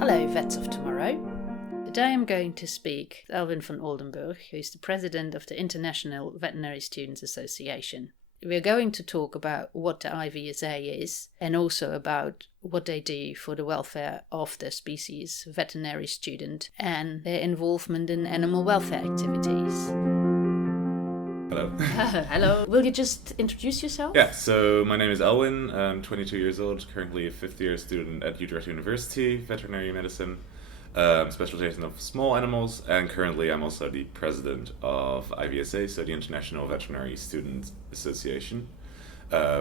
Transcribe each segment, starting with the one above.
Hello, Vets of Tomorrow. Today I'm going to speak with Elwin van Oldenborgh, who is the president of the International Veterinary Student Association. We're going to talk about what the IVSA is and also about what they do for the welfare of the species veterinary student and their involvement in animal welfare activities. Hello. Hello. Will you just introduce yourself? Yeah, so my name is Elwin. I'm 22 years old, currently a fifth year student at Utrecht University, veterinary medicine, specialization of small animals, and currently I'm also the president of IVSA, so the International Veterinary Student Association,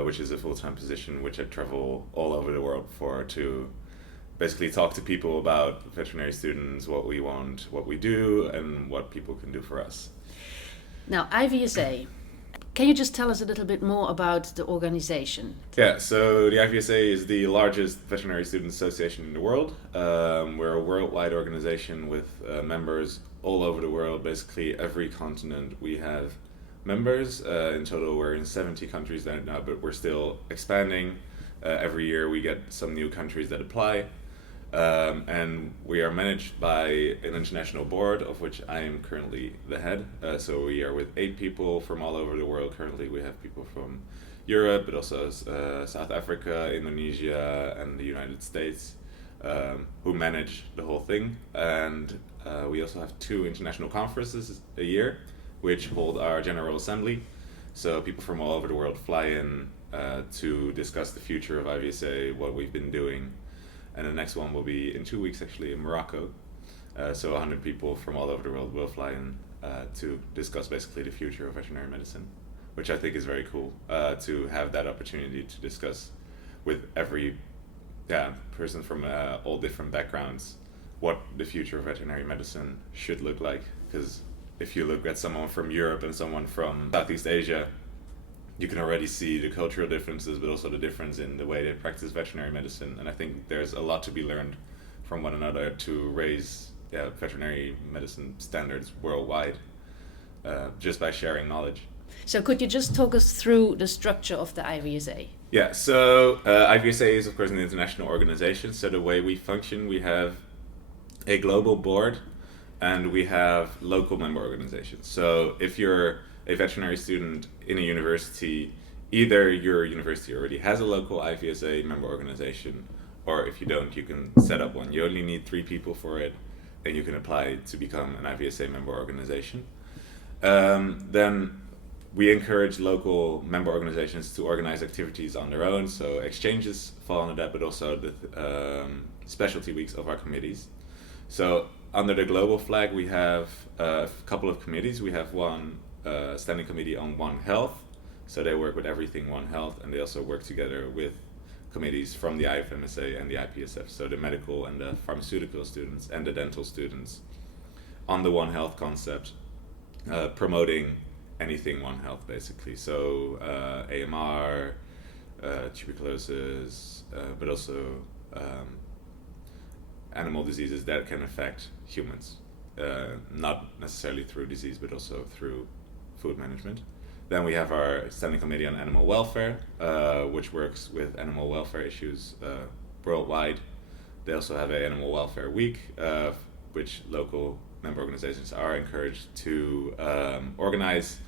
which is a full-time position which I travel all over the world for to basically talk to people about veterinary students, what we want, what we do, and what people can do for us. Now, IVSA, can you just tell us a little bit more about the organization? Yeah, so the IVSA is the largest veterinary student association in the world. We're a worldwide organization with members all over the world, basically every continent. We have members. In total, we're in 70 countries right now, but we're still expanding. Every year we get some new countries that apply. And we are managed by an international board, of which I am currently the head. So we are with 8 people from all over the world. Currently we have people from Europe, but also South Africa, Indonesia, and the United States, who manage the whole thing. And we also have 2 international conferences a year, which hold our General Assembly. So people from all over the world fly in to discuss the future of IVSA, what we've been doing. And the next one will be in 2 weeks, actually, in Morocco. So 100 people from all over the world will fly in to discuss basically the future of veterinary medicine, which I think is very cool, to have that opportunity to discuss with every person from all different backgrounds what the future of veterinary medicine should look like. Because if you look at someone from Europe and someone from Southeast Asia, you can already see the cultural differences, but also the difference in the way they practice veterinary medicine. And I think there's a lot to be learned from one another to raise veterinary medicine standards worldwide, just by sharing knowledge. So could you just talk us through the structure of the IVSA? Yeah, so IVSA is of course an international organization. So the way we function, we have a global board and we have local member organizations. So if you're a veterinary student in a university, either your university already has a local IVSA member organization, or if you don't, you can set up one. You only need 3 people for it, and you can apply to become an IVSA member organization. Then we encourage local member organizations to organize activities on their own, so exchanges fall under that, but also the specialty weeks of our committees. So under the global flag, we have a couple of committees. We have one standing committee on One Health, so they work with everything One Health, and they also work together with committees from the IFMSA and the IPSF, so the medical and the pharmaceutical students and the dental students on the One Health concept, promoting anything One Health basically, so AMR, tuberculosis, but also animal diseases that can affect humans, not necessarily through disease but also through food management. Then we have our standing committee on animal welfare, which works with animal welfare issues worldwide. They also have an animal welfare week, which local member organizations are encouraged to organize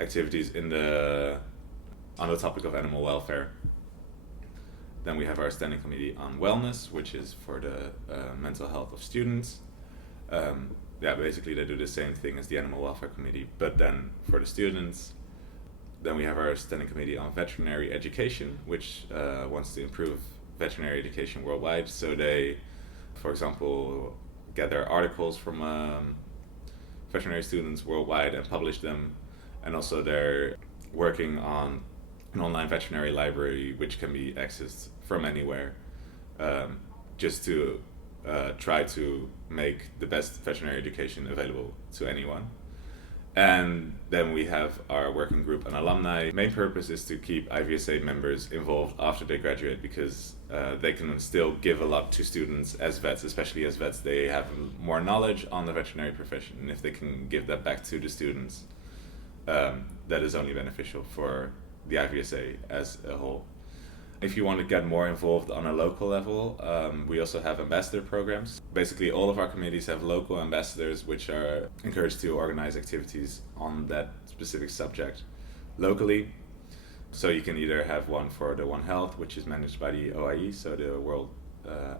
activities on the topic of animal welfare. Then we have our standing committee on wellness, which is for the mental health of students. Basically they do the same thing as the Animal Welfare Committee, but then for the students. Then we have our standing committee on veterinary education, which wants to improve veterinary education worldwide. So they, for example, gather articles from veterinary students worldwide and publish them. And also they're working on an online veterinary library which can be accessed from anywhere, just to try to make the best veterinary education available to anyone. And then we have our working group on alumni. Main purpose is to keep IVSA members involved after they graduate, because they can still give a lot to students as vets, especially as vets. They have more knowledge on the veterinary profession, and if they can give that back to the students, that is only beneficial for the IVSA as a whole. If you want to get more involved on a local level, we also have ambassador programs. Basically, all of our committees have local ambassadors which are encouraged to organize activities on that specific subject locally. So you can either have one for the One Health, which is managed by the OIE, so the World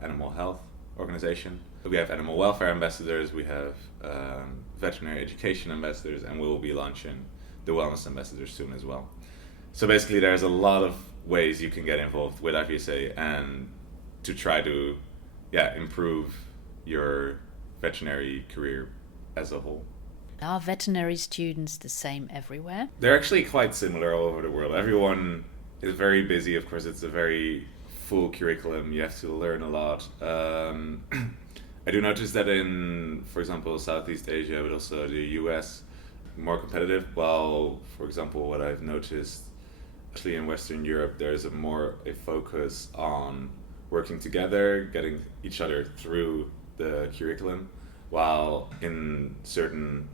Animal Health Organization. We have animal welfare ambassadors, we have veterinary education ambassadors, and we will be launching the wellness ambassadors soon as well. So basically there's a lot of ways you can get involved with IVSA and to try to improve your veterinary career as a whole. Are veterinary students the same everywhere? They're actually quite similar all over the world. Everyone is very busy. Of course, it's a very full curriculum. You have to learn a lot. I do notice that in, for example, Southeast Asia, but also the US, more competitive. While, for example, what I've noticed, actually in Western Europe, there's a focus on working together, getting each other through the curriculum, while in certain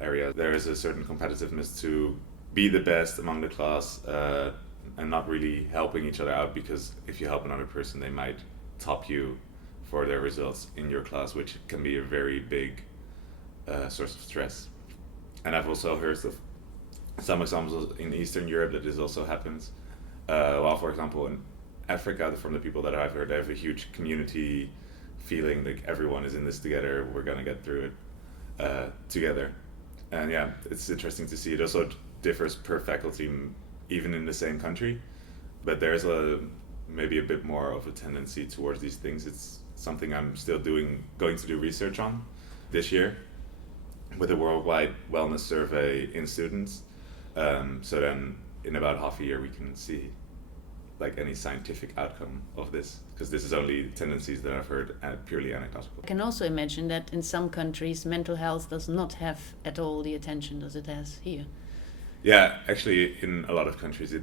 areas there is a certain competitiveness to be the best among the class and not really helping each other out, because if you help another person, they might top you for their results in your class, which can be a very big source of stress. And I've also heard of some examples in Eastern Europe that this also happens. While, for example, in Africa, from the people that I've heard, they have a huge community feeling, like everyone is in this together, we're gonna get through it together. And yeah, it's interesting to see. It also differs per faculty, even in the same country, but there's maybe a bit more of a tendency towards these things. It's something I'm still going to do research on this year with a worldwide wellness survey in students. So then in about half a year we can see like any scientific outcome of this, because this is only tendencies that I've heard purely anecdotal. I can also imagine that in some countries mental health does not have at all the attention as it has here. Yeah, actually in a lot of countries it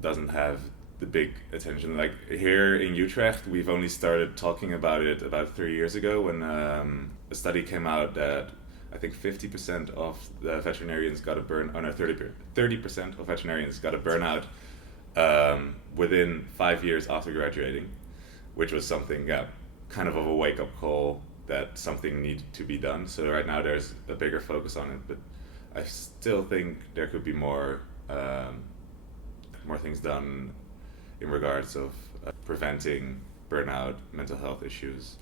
doesn't have the big attention. Like here in Utrecht, we've only started talking about it about 3 years ago when a study came out that I think 50% of the veterinarians got a 30% of veterinarians got a burnout within 5 years after graduating, which was something kind of a wake-up call that something needed to be done. So right now there's a bigger focus on it, but I still think there could be more things done in regards of preventing burnout, mental health issues,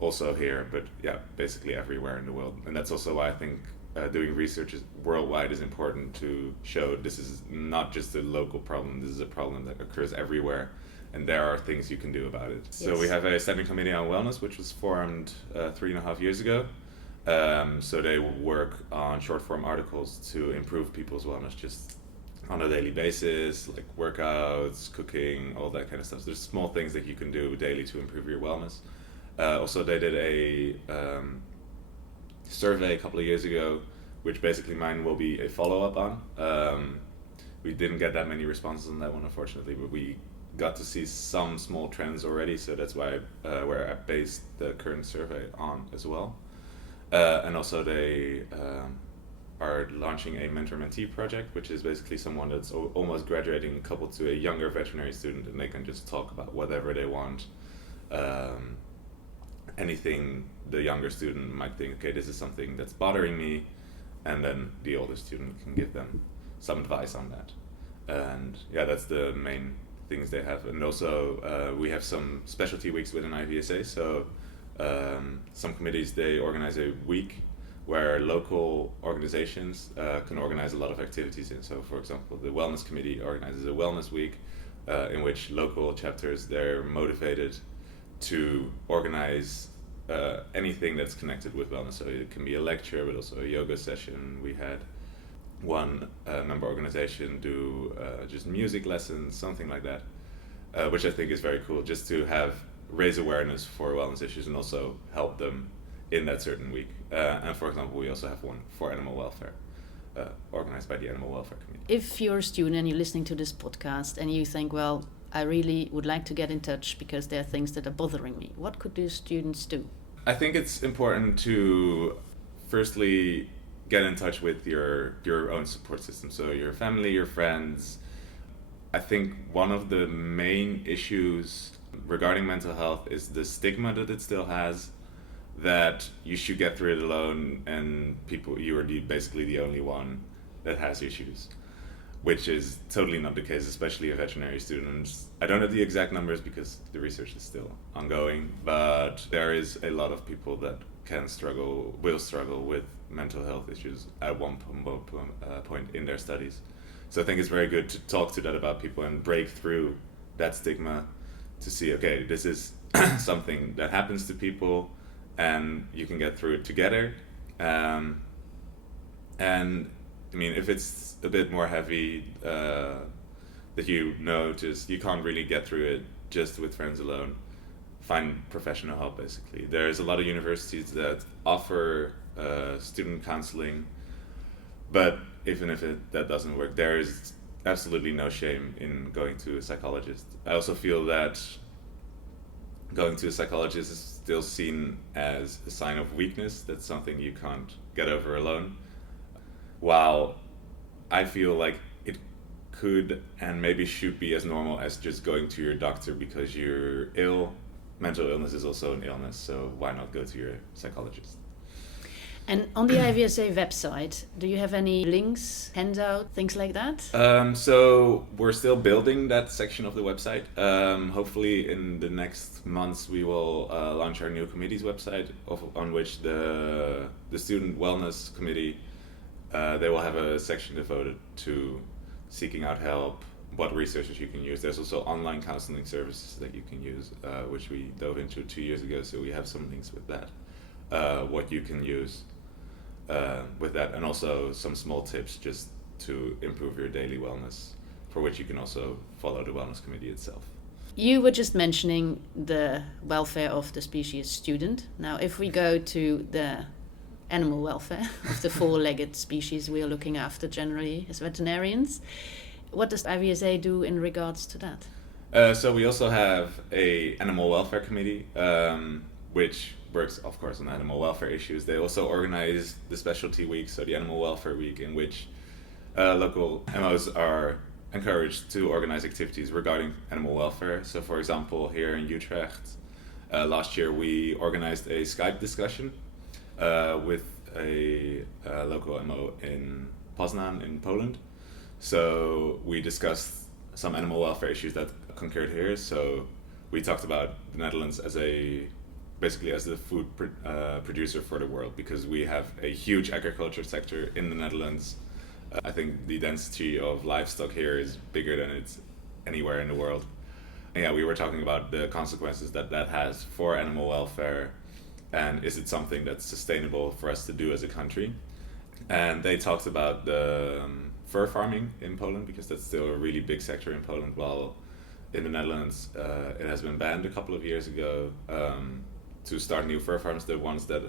also here, but yeah, basically everywhere in the world. And that's also why I think doing research worldwide is important, to show this is not just a local problem, this is a problem that occurs everywhere, and there are things you can do about it. Yes. So we have a standing committee on wellness, which was formed 3.5 years ago. So they work on short form articles to improve people's wellness just on a daily basis, like workouts, cooking, all that kind of stuff. So there's small things that you can do daily to improve your wellness. Also, they did a survey a couple of years ago, which basically mine will be a follow-up on. We didn't get that many responses on that one, unfortunately, but we got to see some small trends already, so that's why where I based the current survey on as well. And also they are launching a mentor-mentee project, which is basically someone that's almost graduating coupled to a younger veterinary student, and they can just talk about whatever they want. Anything the younger student might think, okay, this is something that's bothering me, and then the older student can give them some advice on that. And yeah, that's the main things they have. And also we have some specialty weeks within IVSA, so some committees, they organize a week where local organizations can organize a lot of activities in. So for example, the wellness committee organizes a wellness week in which local chapters, they're motivated to organize anything that's connected with wellness. So it can be a lecture, but also a yoga session. We had one member organization do just music lessons, something like that, which I think is very cool, just to raise awareness for wellness issues and also help them in that certain week. And for example, we also have one for animal welfare, organized by the Animal Welfare Committee. If you're a student and you're listening to this podcast and you think, well, I really would like to get in touch because there are things that are bothering me, what could those students do? I think it's important to firstly get in touch with your own support system, so your family, your friends, I think one of the main issues regarding mental health is the stigma that it still has, that you should get through it alone and you are basically the only one that has issues, which is totally not the case, especially of veterinary students. I don't have the exact numbers because the research is still ongoing, but there is a lot of people that will struggle with mental health issues at one point in their studies. So I think it's very good to talk to that about people and break through that stigma to see, okay, this is something that happens to people and you can get through it together. And I mean, if it's a bit more heavy, that you can't really get through it just with friends alone, find professional help basically. There's a lot of universities that offer student counseling, but even if that doesn't work, there is absolutely no shame in going to a psychologist. I also feel that going to a psychologist is still seen as a sign of weakness. That's something you can't get over alone. While I feel like it could and maybe should be as normal as just going to your doctor because you're ill. Mental illness is also an illness, so why not go to your psychologist? And on the IVSA website, do you have any links, handout, things like that? So we're still building that section of the website. Hopefully in the next months we will launch our new committee's website, on which the student wellness committee, they will have a section devoted to seeking out help, what resources you can use. There's also online counseling services that you can use, which we dove into 2 years ago, so we have some links with that, what you can use with that, and also some small tips just to improve your daily wellness, for which you can also follow the wellness committee itself. You were just mentioning the welfare of the species student. Now, if we go to the animal welfare of the four-legged species we are looking after generally as veterinarians, what does IVSA do in regards to that? So we also have a animal welfare committee, which works, of course, on animal welfare issues. They also organize the specialty week, so the animal welfare week, in which local MOs are encouraged to organize activities regarding animal welfare. So, for example, here in Utrecht, last year we organized a Skype discussion with a local MO in Poznan in Poland. So we discussed some animal welfare issues that concurred here. So we talked about the Netherlands basically as the food producer for the world, because we have a huge agriculture sector in the Netherlands. I think the density of livestock here is bigger than it's anywhere in the world. And yeah, we were talking about the consequences that has for animal welfare, and is it something that's sustainable for us to do as a country. And they talked about the fur farming in Poland, because that's still a really big sector in Poland, while in the Netherlands it has been banned a couple of years ago to start new fur farms. The ones that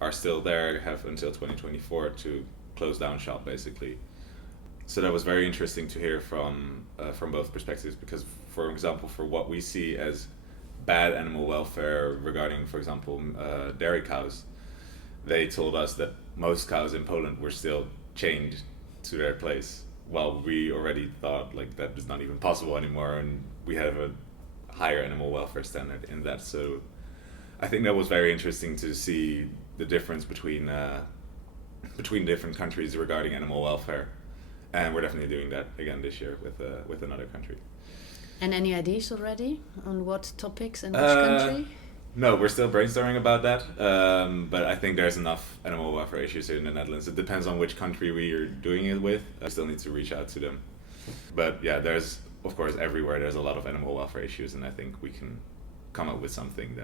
are still there have until 2024 to close down shop, basically. So that was very interesting to hear from both perspectives, because, for example, for what we see as bad animal welfare regarding, for example, dairy cows, they told us that most cows in Poland were still chained to their place, while we already thought like that is not even possible anymore, and we have a higher animal welfare standard in that. So I think that was very interesting to see the difference between different countries regarding animal welfare, and we're definitely doing that again this year with another country. And any ideas already on what topics and which country? No, we're still brainstorming about that, but I think there's enough animal welfare issues here in the Netherlands. It depends on which country we are doing it with. I still need to reach out to them. But yeah, there's, of course, everywhere there's a lot of animal welfare issues, and I think we can come up with something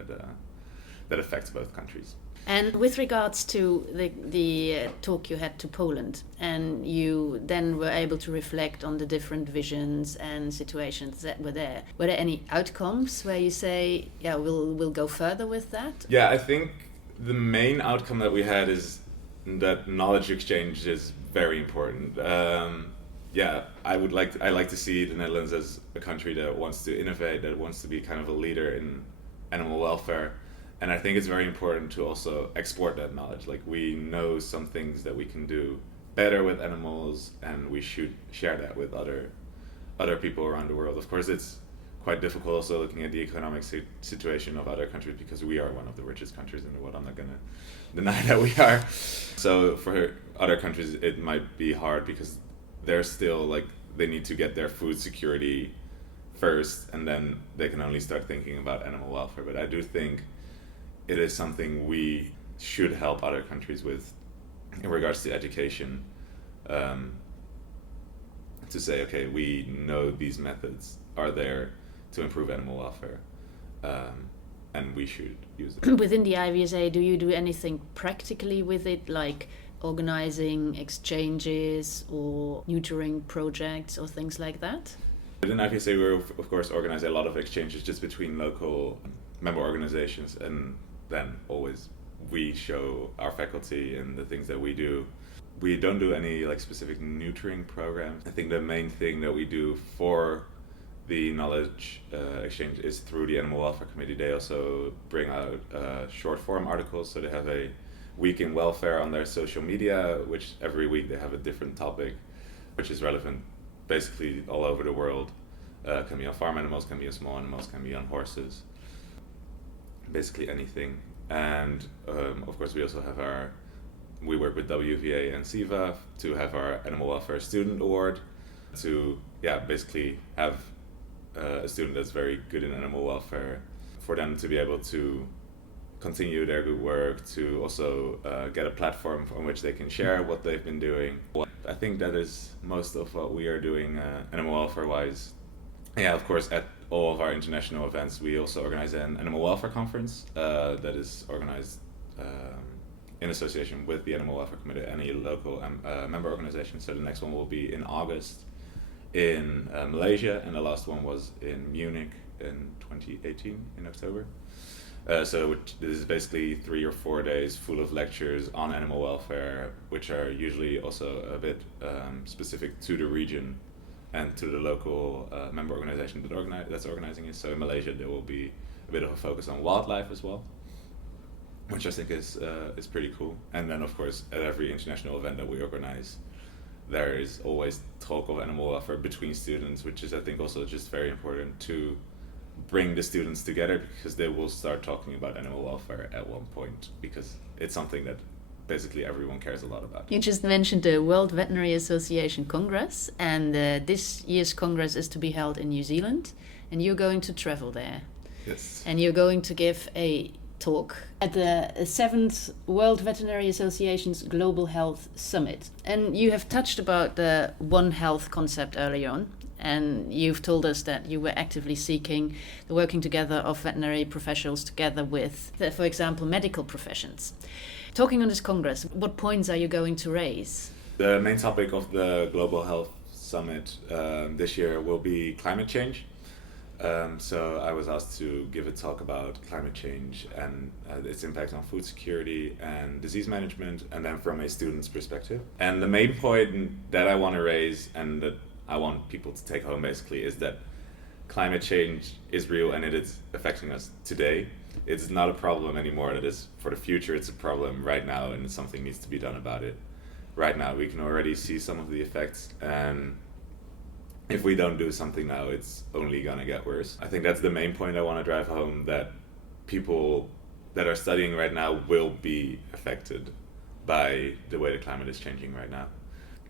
that affects both countries. And with regards to the talk you had to Poland, and you then were able to reflect on the different visions and situations that were there any outcomes where you say, yeah, we'll go further with that? Yeah, I think the main outcome that we had is that knowledge exchange is very important. I like to see the Netherlands as a country that wants to innovate, that wants to be kind of a leader in animal welfare. And I think it's very important to also export that knowledge. Like, we know some things that we can do better with animals, and we should share that with other people around the world. Of course, it's quite difficult also looking at the economic situation of other countries, because we are one of the richest countries in the world. I'm not going to deny that we are. So for other countries, it might be hard because they're still like, they need to get their food security first, and then they can only start thinking about animal welfare. But I do think it is something we should help other countries with in regards to education, to say, okay, we know these methods are there to improve animal welfare, and we should use them. Within the IVSA, do you do anything practically with it, like organizing exchanges or neutering projects or things like that? Within IVSA, we of course organize a lot of exchanges just between local member organizations, and then always we show our faculty and the things that we do. We don't do any like specific neutering programs. I think the main thing that we do for the knowledge exchange is through the Animal Welfare Committee. They also bring out short form articles, so they have a week in welfare on their social media, which every week they have a different topic which is relevant basically all over the world. Can be on farm animals, can be on small animals, can be on horses, basically anything. And of course we also have we work with WVA and SIVA to have our Animal Welfare Student Award, to basically have a student that's very good in animal welfare, for them to be able to continue their good work, to also get a platform on which they can share what they've been doing. I think that is most of what we are doing animal welfare wise. Yeah, of course, at all of our international events we also organize an animal welfare conference that is organized in association with the Animal Welfare Committee and a local member organization. So the next one will be in August in Malaysia, and the last one was in Munich in 2018 in October. So this is basically 3 or 4 days full of lectures on animal welfare, which are usually also a bit specific to the region and to the local member organization that's organizing it. So in Malaysia there will be a bit of a focus on wildlife as well, which I think is pretty cool. And then of course at every international event that we organize, there is always talk of animal welfare between students, which is I think also just very important to bring the students together, because they will start talking about animal welfare at one point, because it's something that basically everyone cares a lot about. You just mentioned the World Veterinary Association Congress, and this year's Congress is to be held in New Zealand, and you're going to travel there. Yes. And you're going to give a talk at the 7th World Veterinary Association's Global Health Summit. And you have touched about the One Health concept earlier on, and you've told us that you were actively seeking the working together of veterinary professionals together with, for example, medical professions. Talking on this Congress, what points are you going to raise? The main topic of the Global Health Summit this year will be climate change. So I was asked to give a talk about climate change and its impact on food security and disease management, and then from a student's perspective. And the main point that I want to raise, and that I want people to take home basically, is that climate change is real and it is affecting us today. It's not a problem anymore that is for the future, it's a problem right now, and something needs to be done about it. Right now we can already see some of the effects, and if we don't do something now, it's only gonna get worse. I think that's the main point I want to drive home, that people that are studying right now will be affected by the way the climate is changing right now.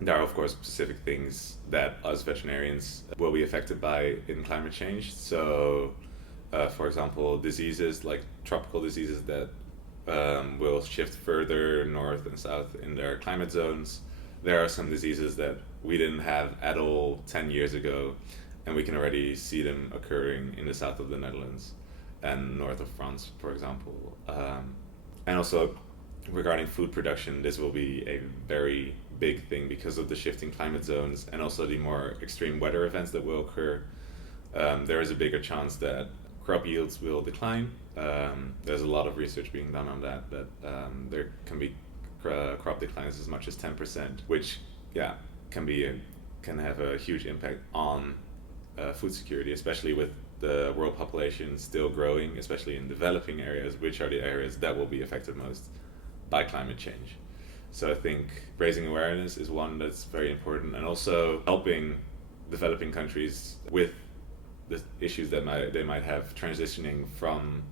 There are of course specific things that us veterinarians will be affected by in climate change. So for example, diseases like tropical diseases that will shift further north and south in their climate zones. There are some diseases that we didn't have at all 10 years ago, and we can already see them occurring in the south of the Netherlands and north of France, for example. And also regarding food production, this will be a very big thing because of the shifting climate zones and also the more extreme weather events that will occur. There is a bigger chance that crop yields will decline. There's a lot of research being done on that there can be crop declines as much as 10%, which can have a huge impact on food security, especially with the world population still growing, especially in developing areas, which are the areas that will be affected most by climate change. So I think raising awareness is one that's very important, and also helping developing countries with the issues that they might have transitioning from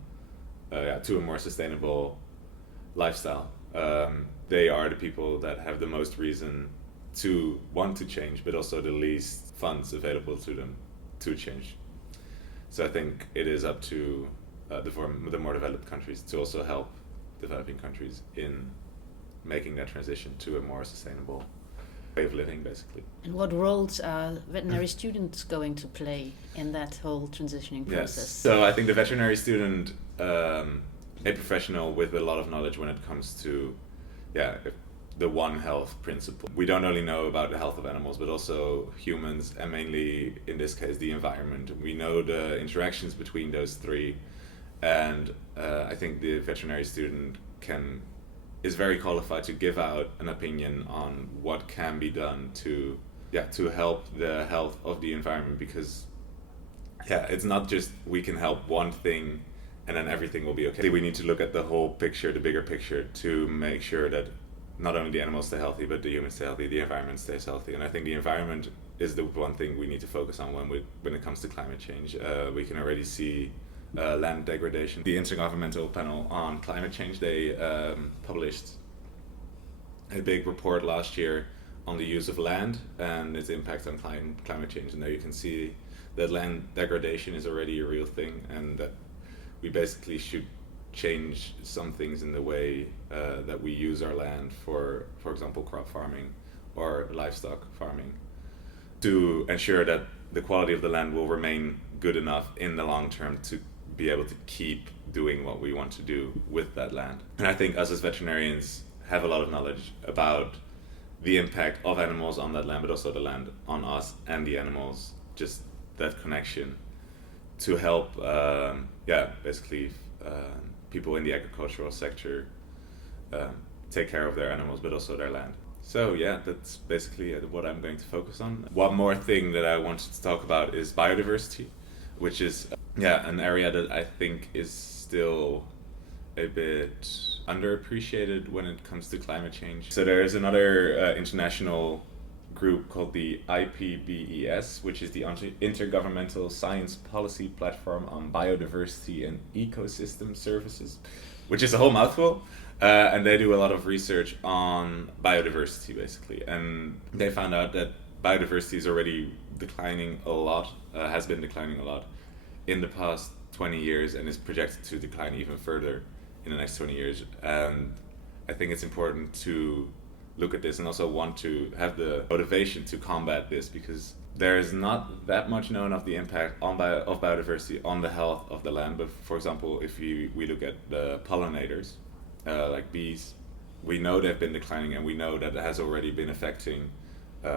to a more sustainable lifestyle. They are the people that have the most reason to want to change, but also the least funds available to them to change. So I think it is up to the more developed countries to also help developing countries in making that transition to a more sustainable way of living, basically. And what roles are veterinary students going to play in that whole transitioning process? Yes. So I think the veterinary student, a professional with a lot of knowledge when it comes to, the One Health principle. We don't only know about the health of animals, but also humans, and mainly in this case the environment. We know the interactions between those three, and I think the veterinary student is very qualified to give out an opinion on what can be done to help the health of the environment, because it's not just we can help one thing and then everything will be okay. We need to look at the whole picture, the bigger picture, to make sure that not only the animals stay healthy, but the humans stay healthy, the environment stays healthy. And I think the environment is the one thing we need to focus on when it comes to climate change. We can already see land degradation. The Intergovernmental Panel on Climate Change, they published a big report last year on the use of land and its impact on climate change. And there you can see that land degradation is already a real thing, and that we basically should change some things in the way that we use our land for example, crop farming or livestock farming, to ensure that the quality of the land will remain good enough in the long term to be able to keep doing what we want to do with that land. And I think us as veterinarians have a lot of knowledge about the impact of animals on that land, but also the land on us and the animals, just that connection to help people in the agricultural sector take care of their animals, but also their land. So that's basically what I'm going to focus on. One more thing that I wanted to talk about is biodiversity, which is an area that I think is still a bit underappreciated when it comes to climate change. So there is another international group called the IPBES, which is the Intergovernmental Science Policy Platform on Biodiversity and Ecosystem Services, which is a whole mouthful, and they do a lot of research on biodiversity, basically. And they found out that biodiversity is already declining a lot, has been declining a lot in the past 20 years, and is projected to decline even further in the next 20 years. And I think it's important to look at this and also want to have the motivation to combat this, because there is not that much known of the impact of biodiversity on the health of the land. But for example, if we look at the pollinators, like bees, we know they've been declining, and we know that it has already been affecting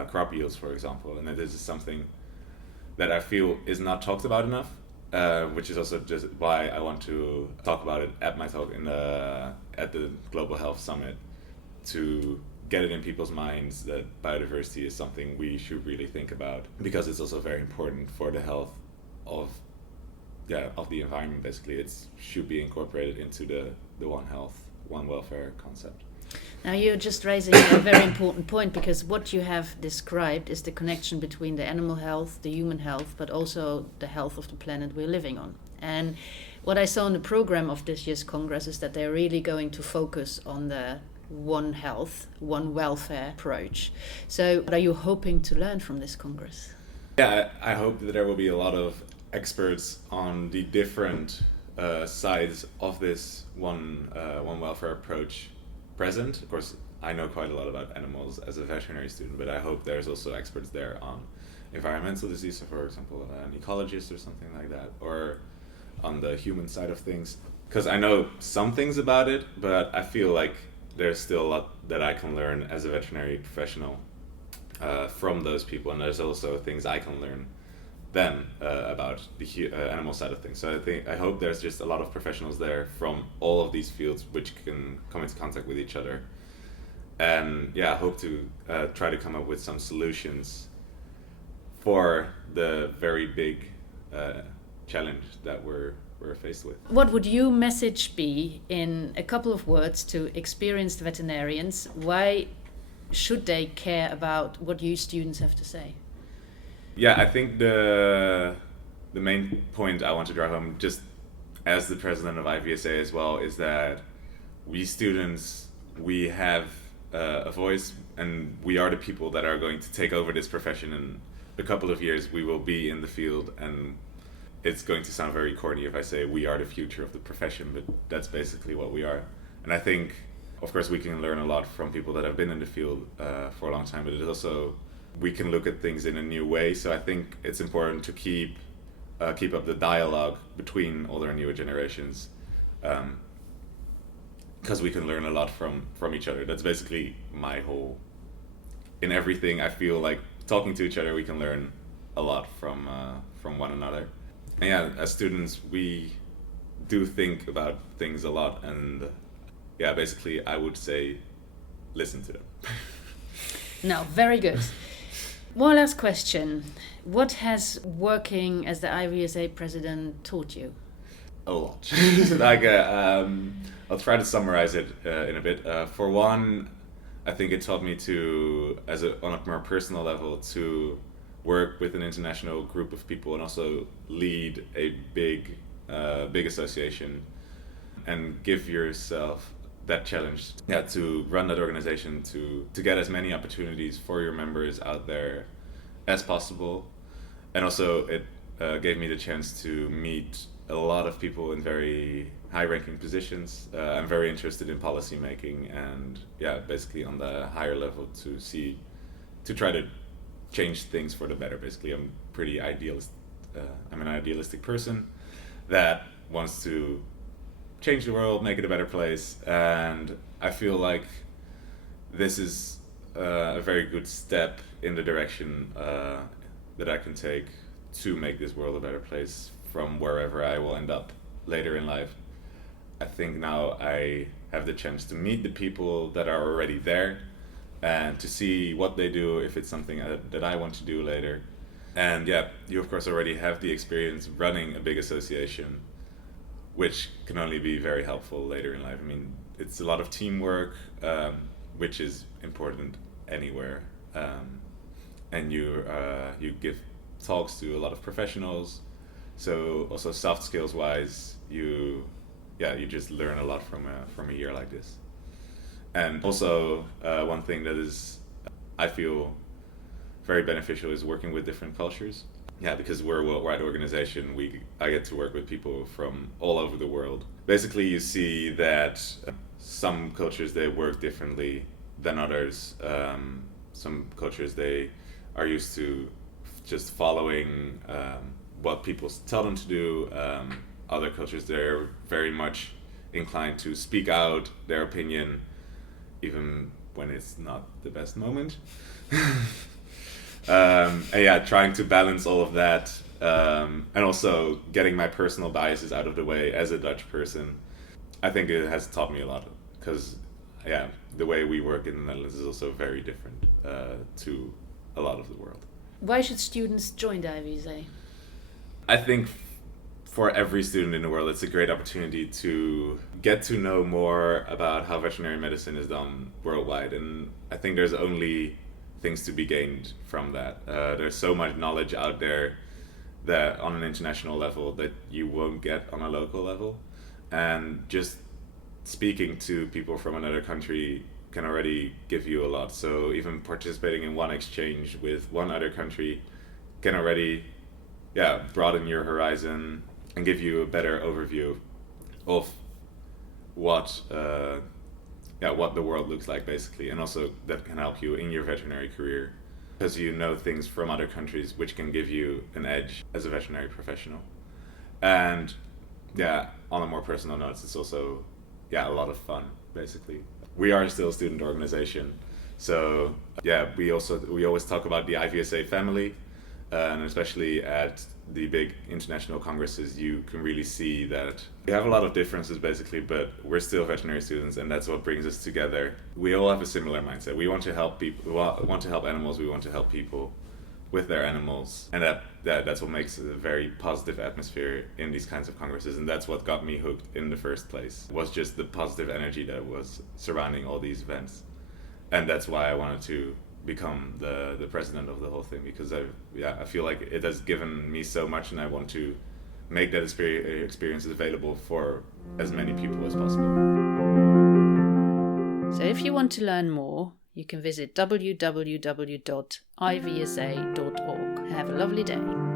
crop yields, for example. And this is something that I feel is not talked about enough, which is also just why I want to talk about it at my talk at the Global Health Summit, to get it in people's minds that biodiversity is something we should really think about, because it's also very important for the health of the environment. Basically, it should be incorporated into the One Health, One Welfare concept. Now you're just raising a very important point, because what you have described is the connection between the animal health, the human health, but also the health of the planet we're living on. And what I saw in the program of this year's Congress is that they're really going to focus on the One Health, One Welfare approach. So what are you hoping to learn from this Congress? I hope that there will be a lot of experts on the different sides of this one welfare approach present. Of course, I know quite a lot about animals as a veterinary student, but I hope there's also experts there on environmental disease, so for example, an ecologist or something like that, or on the human side of things. Because I know some things about it, but I feel like there's still a lot that I can learn as a veterinary professional from those people, and there's also things I can learn then about the animal side of things. So I hope there's just a lot of professionals there from all of these fields which can come into contact with each other, and I hope to try to come up with some solutions for the very big challenge that we're faced with. What would your message be in a couple of words to experienced veterinarians? Why should they care about what you students have to say? Yeah, I think the main point I want to drive home, just as the president of IVSA as well, is that we students, we have a voice, and we are the people that are going to take over this profession. In a couple of years, we will be in the field, and it's going to sound very corny if I say we are the future of the profession, but that's basically what we are. And I think, of course, we can learn a lot from people that have been in the field for a long time, but it also, we can look at things in a new way. So I think it's important to keep up the dialogue between older and newer generations, because we can learn a lot from each other. That's basically my whole, in everything. I feel like talking to each other, we can learn a lot from one another. And yeah, as students, we do think about things a lot, and yeah, basically I would say listen to them. No, very good. One last question. What has working as the IVSA president taught you? A lot. I'll try to summarize it in a bit. For one, I think it taught me to, on a more personal level, to work with an international group of people and also lead a big association and give yourself that challenge, to run that organization, to get as many opportunities for your members out there as possible. And also it gave me the chance to meet a lot of people in very high-ranking positions. I'm very interested in policy making, and basically on the higher level to try to change things for the better. Basically, I'm pretty idealist. I'm an idealistic person that wants to change the world, make it a better place, and I feel like this is a very good step in the direction that I can take to make this world a better place from wherever I will end up later in life. I think now I have the chance to meet the people that are already there and to see what they do, if it's something that I want to do later. And you of course already have the experience running a big association, which can only be very helpful later in life. I mean, it's a lot of teamwork, which is important anywhere. And you give talks to a lot of professionals. So also soft skills wise, you just learn a lot from a year like this. And also one thing that is, I feel, very beneficial is working with different cultures. Because we're a worldwide organization, I get to work with people from all over the world. Basically, you see that some cultures, they work differently than others. Some cultures, they are used to just following what people tell them to do. Other cultures, they're very much inclined to speak out their opinion, even when it's not the best moment. Trying to balance all of that, and also getting my personal biases out of the way as a Dutch person. I think it has taught me a lot, because the way we work in the Netherlands is also very different to a lot of the world. Why should students join the IVSA? I think for every student in the world, it's a great opportunity to get to know more about how veterinary medicine is done worldwide, and I think there's only things to be gained from that. There's so much knowledge out there that on an international level that you won't get on a local level, and just speaking to people from another country can already give you a lot. So even participating in one exchange with one other country can already broaden your horizon and give you a better overview of what the world looks like, basically. And also that can help you in your veterinary career, because you know things from other countries which can give you an edge as a veterinary professional. And on a more personal note, it's also a lot of fun, basically. We are still a student organization, so we always talk about the IVSA family, and especially at the big international congresses, you can really see that we have a lot of differences, basically, but we're still veterinary students, and that's what brings us together. We all have a similar mindset. We want to help people. We want to help animals. We want to help people with their animals, and that's what makes a very positive atmosphere in these kinds of congresses. And that's what got me hooked in the first place, was just the positive energy that was surrounding all these events. And that's why I wanted to become the president of the whole thing, because I feel like it has given me so much, and I want to make that experience available for as many people as possible. So if you want to learn more, you can visit www.ivsa.org. Have a lovely day.